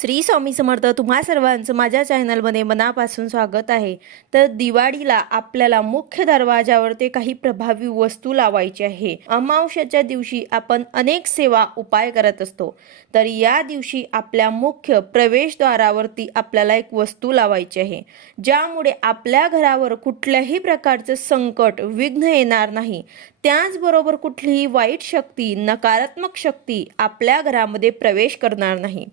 श्री स्वामी समर्थ. तुम्हा सर्वांचं माझ्या चॅनलमध्ये मनापासून स्वागत आहे. तर दिवाळीला आपल्याला मुख्य दरवाजावर काही प्रभावी वस्तू लावायची आहे. अमावस्येच्या दिवशी आपण अनेक सेवा उपाय करत असतो. तर या दिवशी आपल्या मुख्य प्रवेशद्वारावरती आपल्याला एक वस्तू लावायची आहे, ज्यामुळे आपल्या घरावर कुठल्याही प्रकारचं संकट विघ्न येणार नाही. त्याचबरोबर कुठलीही वाईट शक्ती, नकारात्मक शक्ती आपल्या घरामध्ये प्रवेश करणार नाही.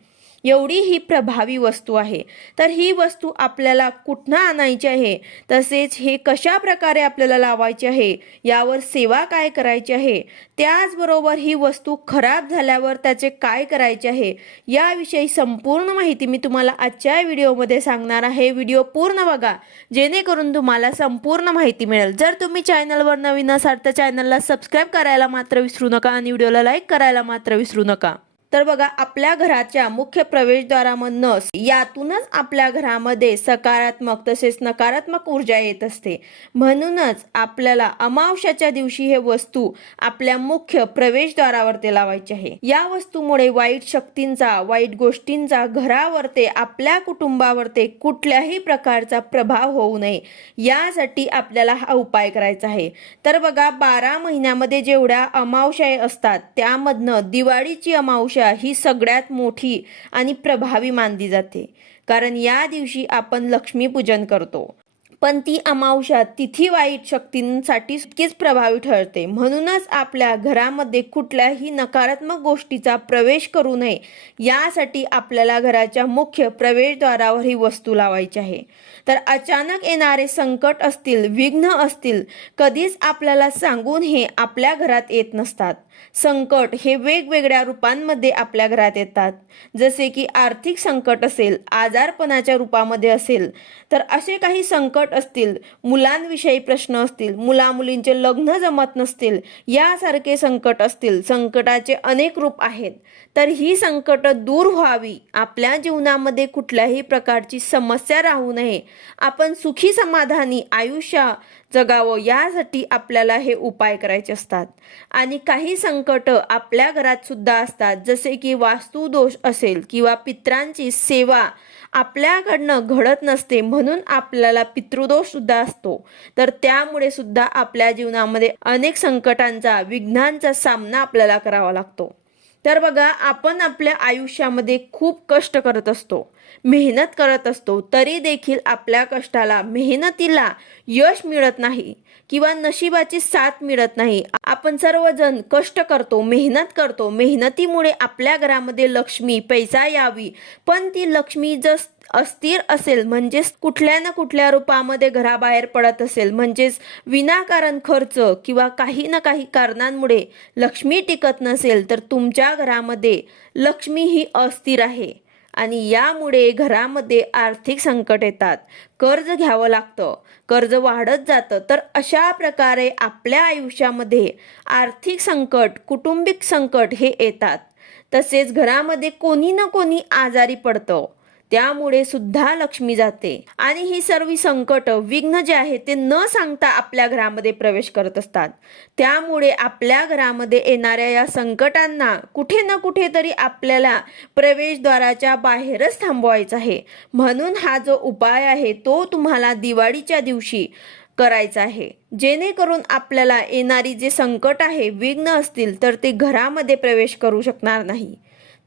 एवढी ही प्रभावी वस्तू आहे. तर ही वस्तू आपल्याला कुठनं आणायची आहे, तसेच हे कशा प्रकारे आपल्याला लावायची आहे, यावर सेवा काय करायची आहे, त्याचबरोबर ही वस्तू खराब झाल्यावर त्याचे काय करायचे आहे, याविषयी संपूर्ण माहिती मी तुम्हाला आजच्या व्हिडिओमध्ये सांगणार आहे. व्हिडिओ पूर्ण बघा, जेणेकरून तुम्हाला संपूर्ण माहिती मिळेल. जर तुम्ही चॅनलवर नवीन असाल तर चॅनलला सबस्क्राईब करायला मात्र विसरू नका आणि व्हिडिओला लाईक करायला मात्र विसरू नका. तर बघा, आपल्या घराच्या मुख्य प्रवेशद्वारामधनं यातूनच आपल्या घरामध्ये सकारात्मक तसेच नकारात्मक ऊर्जा येत असते. म्हणूनच आपल्याला अमावस्याच्या दिवशी हे वस्तू आपल्या मुख्य प्रवेशद्वारावरती लावायची आहे. या वस्तूमुळे वाईट शक्तींचा, वाईट गोष्टींचा घरावरती, आपल्या कुटुंबावरती कुठल्याही प्रकारचा प्रभाव होऊ नये, यासाठी आपल्याला हा उपाय करायचा आहे. तर बघा, 12 महिन्यामध्ये जेवढ्या अमावस्या असतात त्यामधनं दिवाळीची अमावस्या ही सगळ्यात मोठी आणि प्रभावी मानली जाते. कारण या दिवशी आपण लक्ष्मी पूजन करतो. पण ती अमावस्या तिथी वाईट शक्तींसाठी इतकीच प्रभावी ठरते. म्हणूनच आपल्या घरामध्ये कुठल्याही नकारात्मक गोष्टीचा प्रवेश करू नये, यासाठी आपल्याला घराच्या मुख्य प्रवेशद्वारावर ही वस्तू लावायची आहे. तर अचानक येणारे संकट असतील, विघ्न असतील, कधीच आपल्याला सांगून हे आपल्या घरात येत नसतात. संकट हे वेगवेगळ्या रूपांमध्ये आपल्या घरात येतात. जसे की आर्थिक संकट असेल, आजारपणाच्या रूपामध्ये असेल, तर असे काही संकट असतील, मुलांविषयी प्रश्न असतील, मुलामुलींचे लग्न जमत नसतील, यासारखे संकट असतील. संकटाचे अनेक रूप आहेत. तर ही संकट दूर व्हावी, आपल्या जीवनामध्ये कुठल्याही प्रकारची समस्या राहू नये, आपण सुखी समाधानी आयुष्य जगावं, यासाठी आपल्याला हे उपाय करायचे असतात. आणि काही संकट आपल्या घरात सुद्धा असतात, जसे की वास्तुदोष असेल किंवा पितरांची सेवा आपल्याकडनं घडत नसते, म्हणून आपल्याला पितृदोष सुद्धा असतो. तर त्यामुळे सुद्धा आपल्या जीवनामध्ये अनेक संकटांचा, विघ्नांचा सामना आपल्याला करावा लागतो. तर बघा, आपण आपल्या आयुष्यामध्ये खूप कष्ट करत असतो, मेहनत करत असतो, तरी देखील आपल्या कष्टाला, मेहनतीला यश मिळत नाही किंवा नशिबाची साथ मिळत नाही. आपण सर्वजण कष्ट करतो, मेहनत करतो, मेहनतीमुळे आपल्या घरामध्ये लक्ष्मी, पैसा यावी, पण ती लक्ष्मी जर अस्थिर असेल, म्हणजेच कुठल्या ना कुठल्या रूपामध्ये घराबाहेर पडत असेल, म्हणजेच विनाकारण खर्च किंवा काही ना काही कारणांमुळे लक्ष्मी टिकत नसेल, तर तुमच्या घरामध्ये लक्ष्मी ही अस्थिर आहे आणि यामुळे घरामध्ये आर्थिक संकट येतात, कर्ज घ्यावं लागतं, कर्ज वाढत जातं. तर अशा प्रकारे आपल्या आयुष्यामध्ये आर्थिक संकट, कौटुंबिक संकट हे येतात. तसेच घरामध्ये कोणी ना कोणी आजारी पडतं, त्यामुळे सुद्धा लक्ष्मी जाते आणि ही सर्व संकट, विघ्न जे आहे ते न सांगता आपल्या घरामध्ये प्रवेश करत असतात. त्यामुळे आपल्या घरामध्ये येणाऱ्या या संकटांना कुठे ना कुठेतरी आपल्याला प्रवेशद्वाराच्या बाहेरच थांबवायचं आहे. म्हणून हा जो उपाय आहे तो तुम्हाला दिवाळीच्या दिवशी करायचा आहे, जेणेकरून आपल्याला येणारी जे संकट आहे, विघ्न असतील, तर ते घरामध्ये प्रवेश करू शकणार नाही.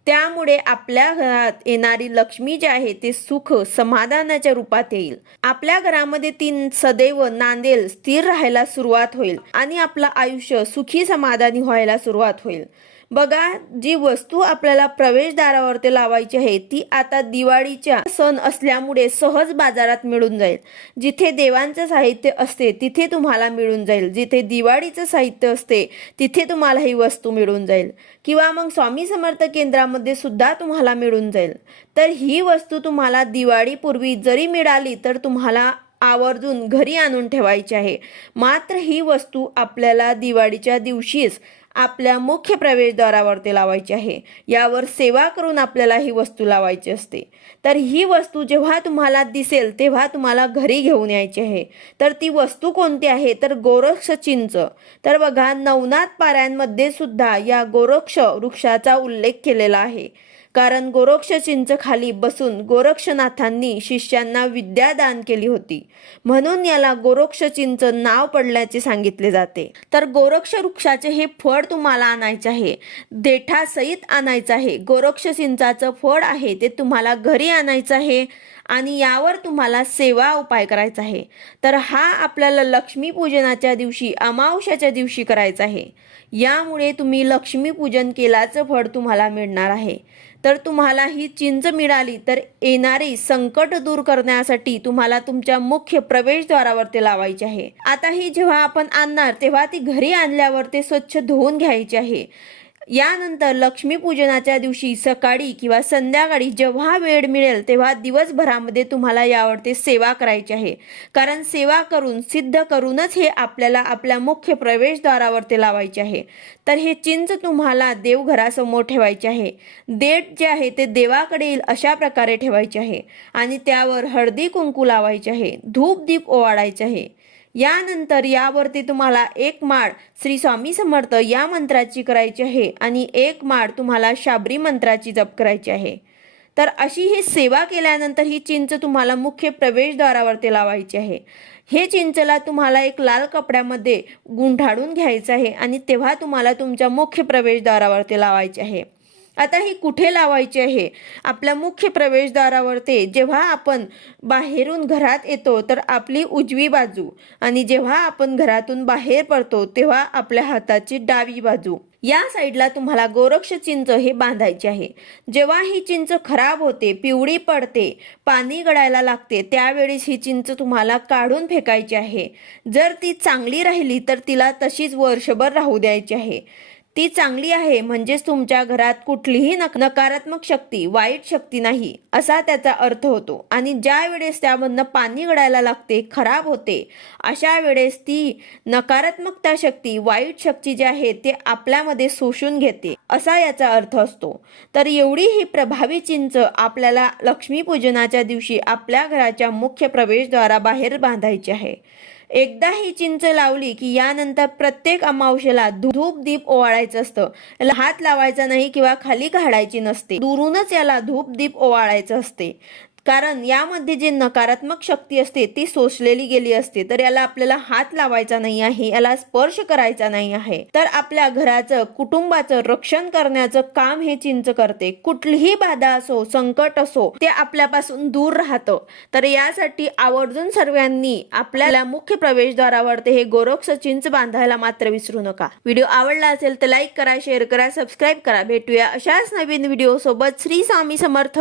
त्यामुळे आपल्या घरात येणारी लक्ष्मी जी आहे ते सुख, समाधानाच्या रूपात येईल. आपल्या घरामध्ये ती सदैव नांदेल, स्थिर राहायला सुरुवात होईल आणि आपलं आयुष्य सुखी समाधानी व्हायला सुरुवात होईल. बघा, जी वस्तू आपल्याला प्रवेशद्वारावरती लावायची आहे ती आता दिवाळीच्या सण असल्यामुळे सहज बाजारात मिळून जाईल. जिथे देवांचं साहित्य असते तिथे तुम्हाला मिळून जाईल, जिथे दिवाळीचं साहित्य असते तिथे तुम्हाला ही वस्तू मिळून जाईल, किंवा मग स्वामी समर्थ केंद्रामध्ये सुद्धा तुम्हाला मिळून जाईल. तर ही वस्तू तुम्हाला दिवाळीपूर्वी जरी मिळाली तर तुम्हाला आवर्जून घरी आणून ठेवायची आहे. मात्र ही वस्तू आपल्याला दिवाळीच्या दिवशीच आपल्या मुख्य प्रवेशद्वारावरती लावायची आहे. यावर सेवा करून आपल्याला ही वस्तू लावायची असते. तर ही वस्तू जेव्हा तुम्हाला दिसेल तेव्हा तुम्हाला घरी घेऊन यायची आहे. तर ती वस्तू कोणती आहे तर गोरक्ष चिंच. तर बघा, नवनाथ पारायणमध्ये सुद्धा या गोरक्ष वृक्षाचा उल्लेख केलेला आहे. कारण गोरक्ष चिंच खाली बसून गोरक्षनाथांनी शिष्यांना विद्या दान केली होती, म्हणून याला गोरक्ष चिंच नाव पडल्याचे सांगितले जाते. तर गोरक्ष वृक्षाचे हे फळ तुम्हाला आणायचे आहे, देठासहित आणायचं आहे. गोरक्ष चिंचाचं फळ आहे ते तुम्हाला घरी आणायचं आहे आणि यावर तुम्हाला सेवा उपाय करायचा आहे. तर हा आपल्याला लक्ष्मीपूजनाच्या दिवशी, अमावस्याच्या दिवशी करायचा आहे. यामुळे तुम्ही लक्ष्मीपूजन केल्याचं फळ तुम्हाला मिळणार आहे. तर तुम्हाला ही चिंच मिळाली तर येणारी संकट दूर करण्यासाठी तुम्हाला तुमच्या मुख्य प्रवेशद्वारावर ते लावायचे आहे. आता ही जेव्हा आपण आणणार तेव्हा ती घरी आणल्यावर ते स्वच्छ धुवून घ्यायचे आहे. यानंतर लक्ष्मीपूजनाच्या दिवशी सकाळी किंवा संध्याकाळी जेव्हा वेळ मिळेल तेव्हा दिवसभरामध्ये तुम्हाला यावरती सेवा करायची आहे. कारण सेवा करून, सिद्ध करूनच हे आपल्याला आपल्या मुख्य प्रवेशद्वारावरती लावायचे आहे. तर हे चिंच तुम्हाला देवघरासमोर ठेवायचे आहे. देठ जे आहे ते देवाकडे येईल अशा प्रकारे ठेवायचे आहे आणि त्यावर हळदी कुंकू लावायचे आहे, धूप दीप ओवाळायचे आहे. यानंतर यावरती तुम्हाला एक माळ श्री स्वामी समर्थ या मंत्राची करायची आहे आणि एक माळ तुम्हाला शाबरी मंत्राची जप करायची आहे. तर अशी ही सेवा केल्यानंतर ही चिंच तुम्हाला मुख्य प्रवेशद्वारावरती लावायची आहे. हे चिंचला तुम्हाला एक लाल कपड्यामध्ये गुंडाळून घ्यायचं आहे आणि तेव्हा तुम्हाला तुमच्या मुख्य प्रवेशद्वारावरती लावायचे आहे. आता ही कुठे लावायची आहे? आपल्या मुख्य प्रवेशद्वारावरती जेव्हा आपण बाहेरून घरात येतो तर आपली उजवी बाजू आणि जेव्हा आपण घरातून बाहेर पडतो तेव्हा आपल्या हाताची डावी बाजू या साईडला तुम्हाला गोरक्ष चिंच हे बांधायचे आहे. जेव्हा ही चिंच खराब होते, पिवळी पडते, पाणी गळायला लागते, त्यावेळेस ही चिंच तुम्हाला काढून फेकायची आहे. जर ती चांगली राहिली तर तिला तशीच वर्षभर राहू द्यायची आहे. ती चांगली आहे म्हणजेच तुमच्या घरात कुठलीही नकारात्मक शक्ती, वाईट शक्ती नाही असा त्याचा अर्थ होतो. आणि ज्या वेळेस त्यामधनं पाणी गळायला लागते, खराब होते, अशा वेळेस ती नकारात्मकता शक्ती, वाईट शक्ती जी आहे ते आपल्यामध्ये शोषून घेते असा याचा अर्थ असतो. तर एवढी ही प्रभावी चिंच आपल्याला लक्ष्मीपूजनाच्या दिवशी आपल्या घराच्या मुख्य प्रवेशद्वाराबाहेर बांधायची आहे. एकदा ही चिंच लावली की यानंतर प्रत्येक अमावस्येला धूप दीप ओवाळायचं असतं. याला हात लावायचा नाही किंवा खाली काढायची नसते, दुरूनच याला धूप दीप ओवाळायचं असते. कारण यामध्ये जी नकारात्मक शक्ती असते ती शोषलेली गेली असते. तर याला आपल्याला हात लावायचा नाही आहे, याला स्पर्श करायचा नाही आहे. तर आपल्या घराचं, कुटुंबाचं रक्षण करण्याचं काम हे चिंच करते. कुठलीही बाधा असो, संकट असो, ते आपल्यापासून दूर राहतं. तर यासाठी आवर्जून सर्वांनी आपल्याला मुख्य प्रवेशद्वारावर हे गोरक्ष चिंच बांधायला मात्र विसरू नका. व्हिडिओ आवडला असेल तर लाईक करा, शेअर करा, सबस्क्राईब करा. भेटूया अशाच नवीन व्हिडिओ सोबत. श्री स्वामी समर्थ.